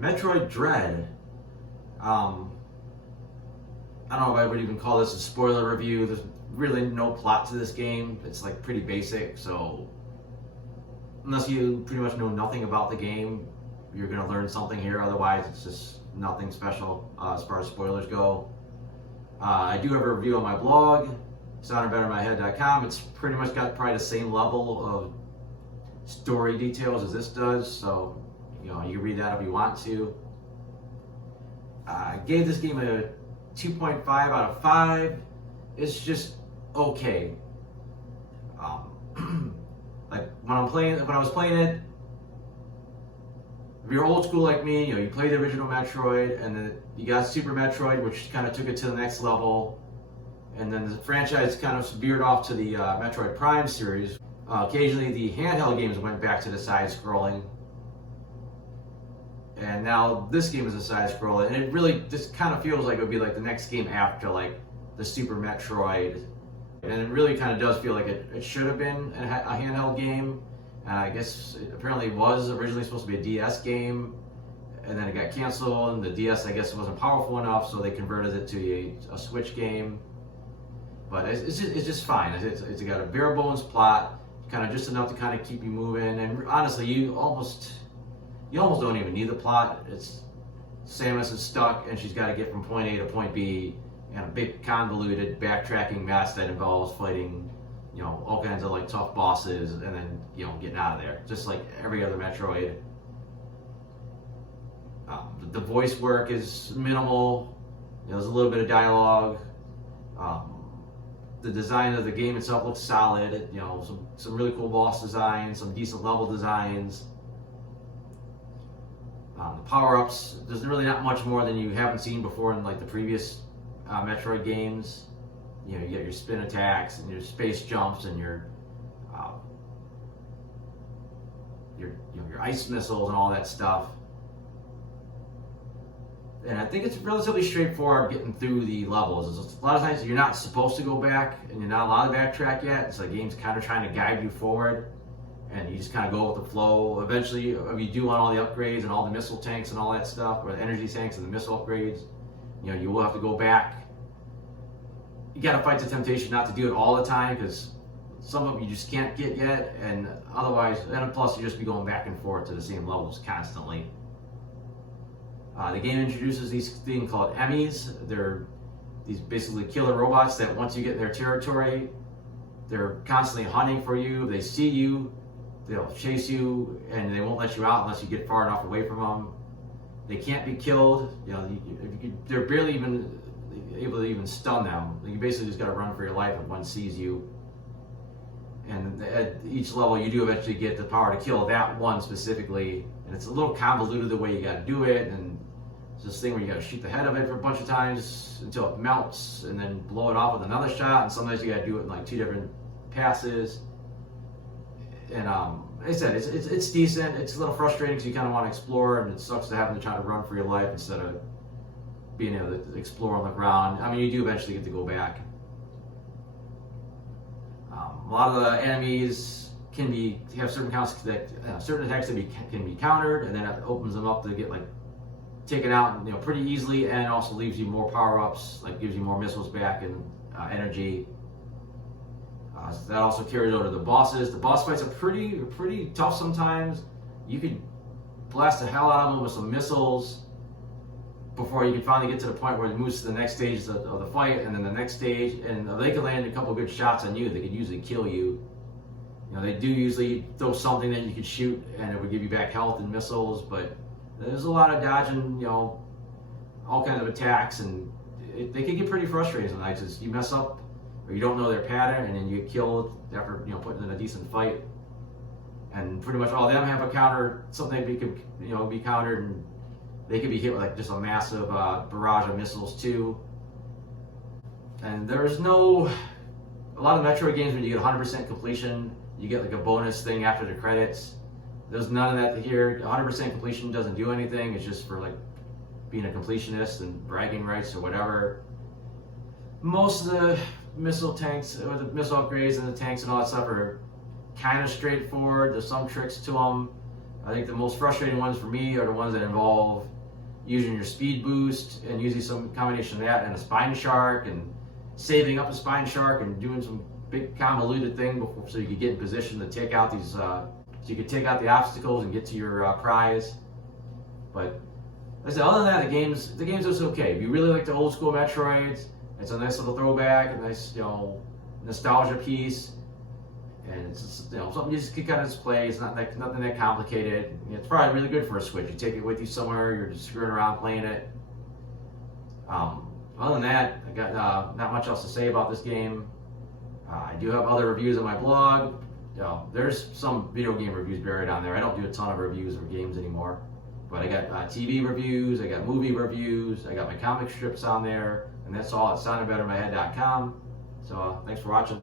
Metroid Dread. I don't know if I would even call this a spoiler review. There's really no plot to this game. It's like pretty basic, so unless you pretty much know nothing about the game, you're gonna learn something here. Otherwise, it's just nothing special as far as spoilers go. I do have a review on my blog, soundandbettermyhead.com. It's pretty much got probably the same level of story details as this does, so you can read that if you want to. I gave this game a 2.5 out of 5. It's just okay. Like when I was playing it, if you're old school like me, you play the original Metroid, and then you got Super Metroid, which kind of took it to the next level, and then the franchise kind of veered off to the Metroid Prime series. Occasionally, the handheld games went back to the side-scrolling, and now this game is a side-scroller, and it really just kind of feels like it would be like the next game after like the Super Metroid, and it really kind of does feel like it should have been a handheld game. I guess it apparently was originally supposed to be a DS game, and then it got canceled, and the DS I guess wasn't powerful enough, so they converted it to a Switch game. But it's just fine. It's got a bare bones plot, kind of just enough to kind of keep you moving, and honestly, you almost don't even need the plot. It's Samus is stuck and she's got to get from point A to point B, and a big convoluted backtracking mess that involves fighting, all kinds of like tough bosses, and then getting out of there, just like every other Metroid. The voice work is minimal. There's a little bit of dialogue. The design of the game itself looks solid. Some really cool boss designs, some decent level designs. The power-ups, there's really not much more than you haven't seen before in like the previous Metroid games. You get your spin attacks and your space jumps and your ice missiles and all that stuff. And I think it's relatively straightforward getting through the levels. A lot of times you're not supposed to go back and you're not allowed to backtrack yet. So the game's kind of trying to guide you forward, and you just kind of go with the flow. Eventually, if you do want all the upgrades and all the missile tanks and all that stuff, or the energy tanks and the missile upgrades, you will have to go back. You got to fight the temptation not to do it all the time, because some of them you just can't get yet, and plus you just be going back and forth to the same levels constantly. The game introduces these things called Emmys. They're these basically killer robots that once you get in their territory, they're constantly hunting for you. They see you, they'll chase you, and they won't let you out unless you get far enough away from them. They can't be killed. They're barely even able to even stun them. You basically just got to run for your life if one sees you. And at each level, you do eventually get the power to kill that one specifically. And it's a little convoluted the way you got to do it. And it's this thing where you got to shoot the head of it for a bunch of times until it melts, and then blow it off with another shot. And sometimes you got to do it in like 2 different passes. And like I said, it's decent. It's a little frustrating because you kind of want to explore, and it sucks to having to try to run for your life instead of being able to explore on the ground. I mean, you do eventually get to go back. A lot of the enemies have certain counts that certain attacks that can be countered, and then it opens them up to get like taken out, pretty easily, and also leaves you more power-ups, like gives you more missiles back and energy. So that also carries over to the bosses. The boss fights are pretty tough sometimes. You could blast the hell out of them with some missiles before you can finally get to the point where it moves to the next stage of the fight, and then the next stage, and they can land a couple good shots on you. They could usually kill you. They do usually throw something that you could shoot, and it would give you back health and missiles, but there's a lot of dodging, all kinds of attacks, and they can get pretty frustrating sometimes. Because you mess up, or you don't know their pattern, and then you get killed after putting in a decent fight. And pretty much all of them have a counter, something that could be countered, and they could be hit with like just a massive barrage of missiles too. And there's a lot of Metroid games when you get 100% completion, you get like a bonus thing after the credits. There's none of that here. 100% completion doesn't do anything. It's just for like being a completionist and bragging rights or whatever. Most of the missile tanks, or the missile upgrades and the tanks and all that stuff are kind of straightforward. There's some tricks to them. I think the most frustrating ones for me are the ones that involve using your speed boost and using some combination of that and a spine shark and saving up a spine shark and doing some big convoluted thing before, so you could get in position to take out these, so you could take out the obstacles and get to your prize. But like I said, other than that, the game's just okay. If you really like the old school Metroids, it's a nice little throwback, a nice, nostalgia piece, and it's just, something you just can kind of just play. It's nothing that complicated. It's probably really good for a Switch. You take it with you somewhere, you're just screwing around playing it. Other than that, I got not much else to say about this game. I do have other reviews on my blog. There's some video game reviews buried on there. I don't do a ton of reviews of games anymore. But I got TV reviews, I got movie reviews, I got my comic strips on there, and that's all at soundedbettermyhead.com. So thanks for watching.